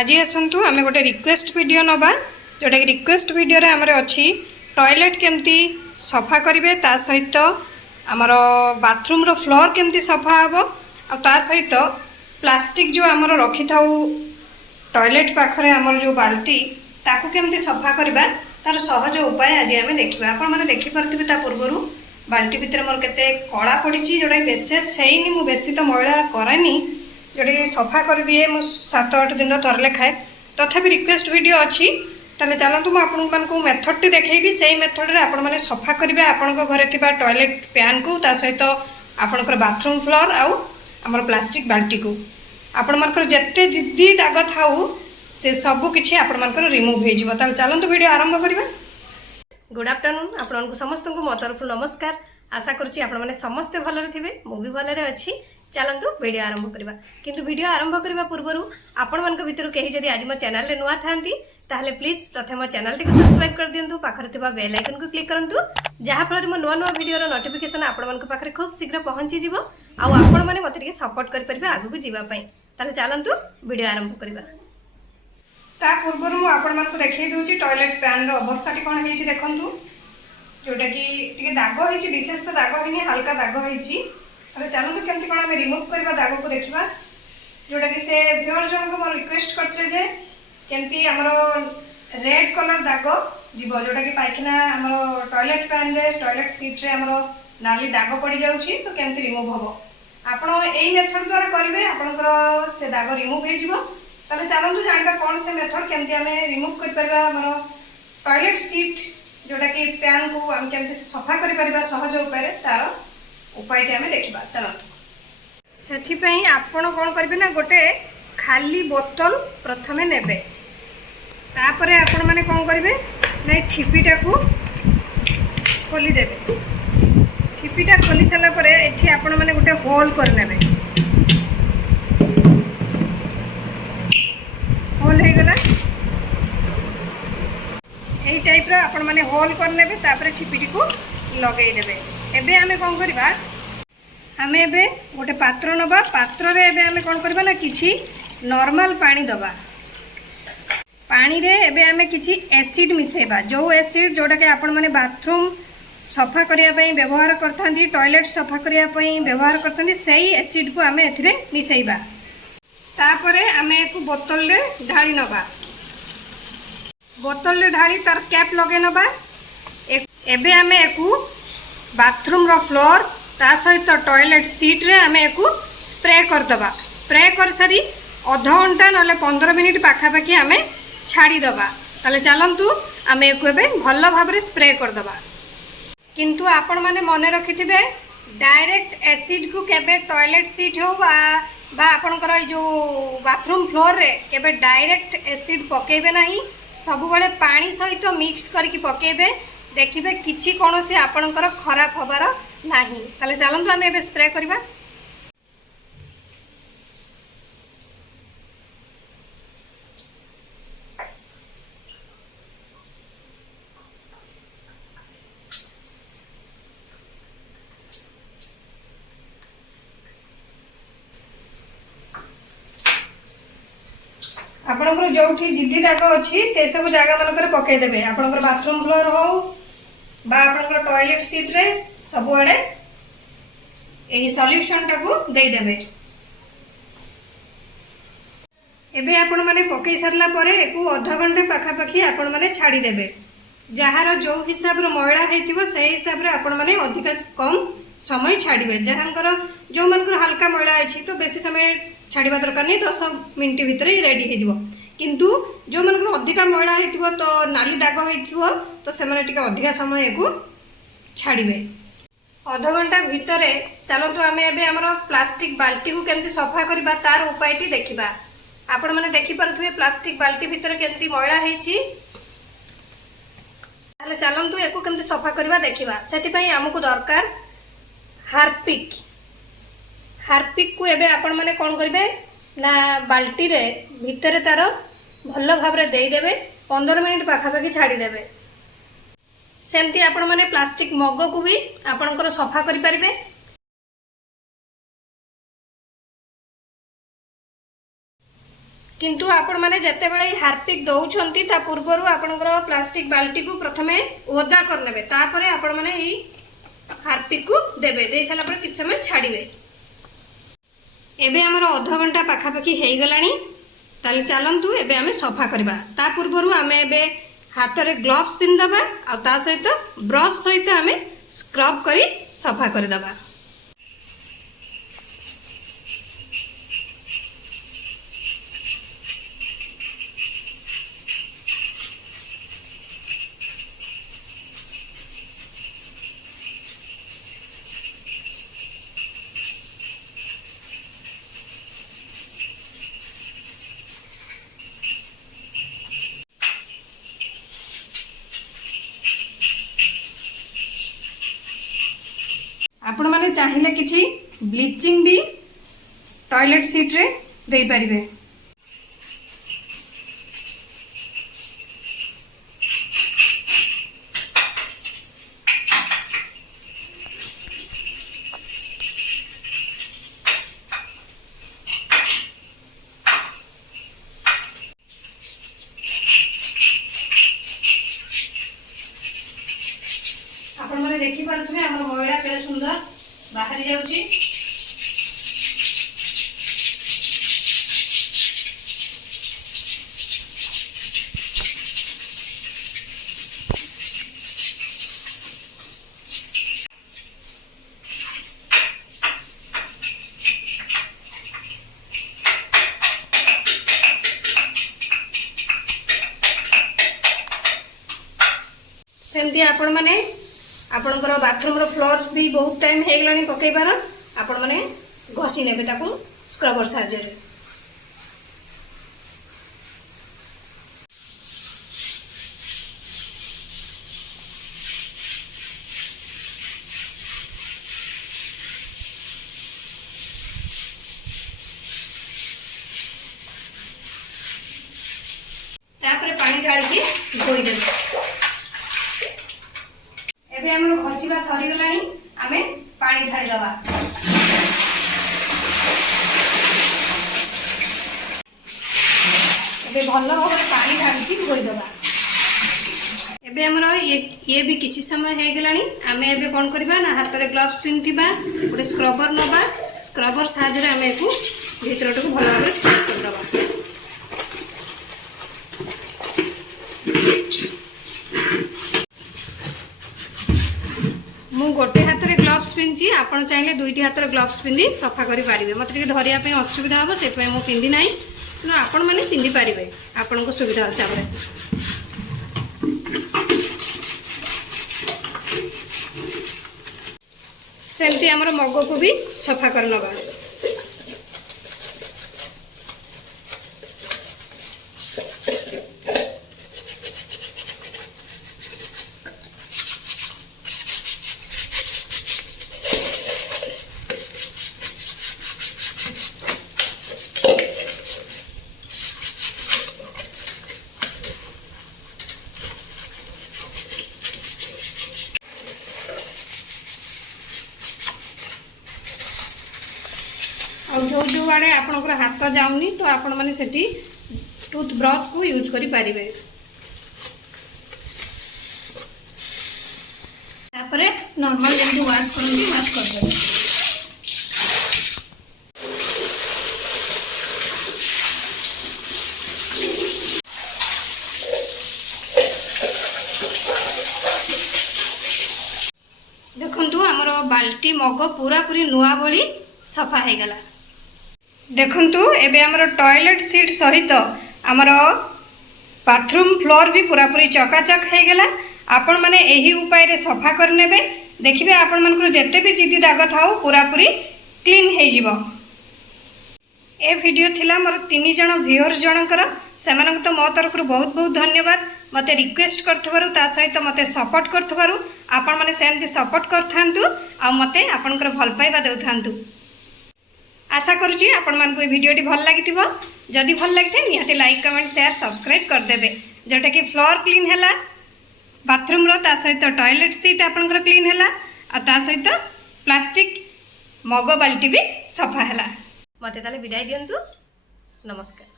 आज आसतु आम गोटे रिक्वेस्ट वीडियो नवा जोटा कि रिक्वेस्ट वीडियो आमर अच्छी टॉयलेट केमती सफा करेंगे ता सहित आमर बाथरूम रो फ्लोर केमती सफा हम आ सहित प्लास्टिक जो आमर रखी था टॉयलेट पाखरे आमर जो बाल्टी ताकू केमती सफा करवा तार सहज उपाय आज आम देखा आपने देखिपे ता पूर्वर बाल्टी भितर मोर केते कला पड़ी जोटा विशेष है मुझे बेसी तो मैला कैनि जोटा कि सफा कर दिए मु 7-8 दिन थरले खाए तथापि रिक्वेस्ट वीडियो अच्छी ताले चलतु मुझे मेथड टी देखी से मेथड रे आपण माने सफा करेंगे आपण घरे थिबा टॉयलेट पैन को ता सहित आपणकर बाथरूम फ्लोर आउ आमर प्लास्टिक बाल्टी को आपण मानकर जेते जिद्दी दाग थाउ से सब किछि आपण मानकर रिमूव हो जिवो ताले चलतु वीडियो आरंभ करिबा। गुड आफ्टरनून आपन समस्त को मो तरफ नमस्कार आशा करुच्ची आपण माने समस्त भलरे थिबे मु भी भलरे अछि। चलतु वीडियो आरंभ करवा किंतु वीडियो आरंभ करने पूर्वर आपण मान भितर कहीं जदि आज मो चैनल रे नुआ थांती ताहले प्लीज प्रथम चैनल टी सब्सक्राइब कर दियंतु पाखरे थिबा बेल आइकन को क्लिक करंतु जहा फल मो नुआ नुआ वीडियो रो नोटिफिकेशन आपण मान पाखरे खूब शीघ्र पहुंची जिवो आ आपण माने मते टिके सपोर्ट कर परबे आगु को जीवा पई। ताहले चलंतु वीडियो आरंभ करवा। ता पूर्वर मु आपण मान को देखै दोची टॉयलेट पैन रो अवस्था टी कोन हेछि देखंतु जोटा कि टिके दाग हेछि विशेष तो दाग हेनि हल्का दाग हेछि। तो चलते केमती कौन आम रिमूव करवा दाग को देखा जोटा कि से व्यूअर जन को रिक्वेस्ट करते जे केमती आमर रेड कलर दाग जीव जोटा कि पाइखाना आमर टॉयलेट पैन रे टॉयलेट सीट रे आमर नाली दाग पड़ जाउछि तो केमती रिमूव हम आपण एई मेथड द्वारा करेंगे आपनकर से दाग रिमूव हो जिवो। ताले चलतु जानबा कौन से मेथड केमती आम रिमूव कर परबा आमर टॉयलेट सीट जोटा कि पैन को आम केमती सफा कर परबा सहज उपाय तार उपाय आम देखा। चलते से आपण कौन करेंगे ना गोटे खाली बोतल प्रथमे नेबे तापरे आपण माने कौन करेंगे ना ठिपीटा को खोलीदेवे ठिपीटा खोली सारा पर एठी आपण माने गोटे होल कर नेबे होल हो गला यही टाइप रो आपण माने होल कर नेबे तापरे ठिपीटी को लगेई देबे। एबे आमे कौन करबा आमे एबे गोटे पात्र नबा पात्र रे एबे आमे कौन करबा ना किछि नॉर्मल पानी दबा पानी रे एबे आमे किछि एसिड मिसेबा जो एसिड जोटा कि आपण माने बाथरूम सफा करिया पई व्यवहार करथांती टॉयलेट सफा करिया पई व्यवहार करथांती सेही एसिड को आमे एथिरे मिसेबा तापरे आमे एको बोतल रे ढाली नबा बोतल रे ढाली तार कैप लगे नबा एबे आमे एको बाथरूम रो फ्लोर ता सहित टॉयलेट सीट रे आमे एको स्प्रे कर दबा स्प्रे कर सारी आधा घंटा नले 15 मिनिट पाखापाखि आमे छाड़ी दबा। ताले चलंतु आमे एको एबे भल भाबरे स्प्रे कर दबा किंतु आपण माने मने रखिथिबे डायरेक्ट एसिड को केबे टॉयलेट सीट हो बा आपनकर जो बाथरूम फ्लोर रे केबे डायरेक्ट एसिड पकेबे नाही सब बेले पानी सहित मिक्स करके पकेबे देखिए किसी कौन से आपणकर खराब हबार नहीं। ताले चलतु आम ए स्प्रे करवा। आपणकर जो जिद्दी दाग अच्छी से सब जगह मानकर पकईदेवे आपणकर बाथरूम फ्लोर हो बा आपणकर टॉयलेट सीट रे सब आड़े यही सॉल्यूशन टाको देदेवे। एबे आपण माने पकई सारला परे एको आधा घंटे पाखापाखि आपण माने छाड़ी देबे जहार जो हिसाब रो मैला हेतिबो से हिसाब रे आपण माने अधिक कम समय छाड़िबे जहांकर जो मानकर हल्का मैला अछि तो बेसी समय छाड़िबा दरकार नहीं 10 मिनिट भितर ही रेडी हो जिवो किंतु जो मानकर अधिका मैला हेतिबो तो नाली दाग हेतिबो तो से माने टिके अधिका समय को छाड़िबे आधा घंटा भितर। चलतु आमे एबे हमर प्लास्टिक बाल्टी को केमती सफा करबा तार उपायटी देखिबा। आपण माने देखि परथुबे प्लास्टिक बाल्टी भितर केमती मैला हेछि ताले चलंतु एको केमती सफा करबा देखिबा। सेति पई हमकु दरकार हार्पिक हार्पिक को एबे आपण माने कोन करबे ना बाल्टी रे भितर तार भल भाबरे देई देबे 15 मिनिट पाखापाखि छाड़ी देबे सेमती आपण माने प्लास्टिक मग को भी आपणकर सफा करि परिबे। किंतु आपण माने जते बेले हार्पिक दउछंती ता पूर्वरु आपनकर प्लास्टिक बाल्टी को प्रथमे ओदा करनेबे तापरे आपण माने ई हार्पिक को देबे देई साला पर किछ समय छाडीबे। एबे हमर आधा घंटा पाखा पाखी हेई गलानी ताले चलंतु एबे हमें सफा करबा। ता पूर्वरु हमें एबे हाथ रे ग्लोव्स पिनदबा आ ता सहित ब्रश सहित हमें स्क्रब करी सफा कर दबा। आपण माने चाहिए किछि ब्लीचिंग भी टॉयलेट सीट रे दे परिबे। आपण माने देखि पारथुबे हमर मोयडा केडे सुंदर बाहरी जाउची। सेमती आपण माने आपणकर बाथरूम रो फ्लोर भी बहुत टाइम हे गलानी पकेबार आपण माने घसी नेबे ताकू स्क्रबर साहाय्य रे। तापरे पानी ढाली के धोई देबे। एबे हमर घसीबा सरी गलानी आमे पानी ढाली दबा। एबे भल्लो भाबरे पानी ढाली के धोई दबा। एबे हमर ये भी किछि समय हे गलानी आमे एबे कोन करबा ना हाथ रे ग्लोव्स पिनतिबा गोटे स्क्रबर नबा स्क्रबर साहाय्य रे आमे एको भीतरटको भल्लो भाबरे स्क्रब कर दबा। मु गोटे हाथ रे ग्लोव्स पिंची आपण चाहिले दुईटी हाथ रे ग्लोव्स पिंदी सफा करि पारिबे। मते टिके धरिया पे असुविधा हो से मु पिंदी नाही न आपण माने पिंदी पारिबे आपण को सुविधा हिसाब रे। सेमती हमर मग को भी सफा कर नबा। और जो जो आड़े आपनकर हाथ जाऊनी तो आपण माने सेठी टूथ ब्रश को यूज करि पारिबे। तापरे नॉर्मल जेंती वॉश करंती वॉश कर देबे। देखंतु हमर बाल्टी मग पूरा पूरी नुआ भली सफा हे गला। देखंतु एबे हमर टॉयलेट सीट सहित हमर बाथरूम फ्लोर भी पूरा पूरी चकाचक हे गला। आपण माने एही उपाय रे सफा कर नेबे देखिबे आपण मानकर जते भी जिदी दाग थाउ पूरा पूरी क्लीन हे जिवो। ए वीडियो थिला मोर 3 जण व्यूअर्स जनकर सेमानक तो मो तरफ बहुत बहुत धन्यवाद। मते रिक्वेस्ट करथबारु ता सहित मते सपोर्ट करथबारु आपण माने सेमती सपोर्ट करथांतु आ मते आपनकर भल पाइबा देउथांतु। आशा करूची आपण मान को वीडियोटी भल लागिथिबो। जदि भल लागिथे निहाती लाइक कमेंट शेयर सब्सक्राइब कर देबे जोटा कि फ्लोर क्लीन हैला बाथरूम रो ता सहित टॉयलेट सीट आपनकर क्लीन हैला आ ता सहित प्लास्टिक मग बाल्टी भी सफा हैला। मते ताले विदाई दियंतु। नमस्कार।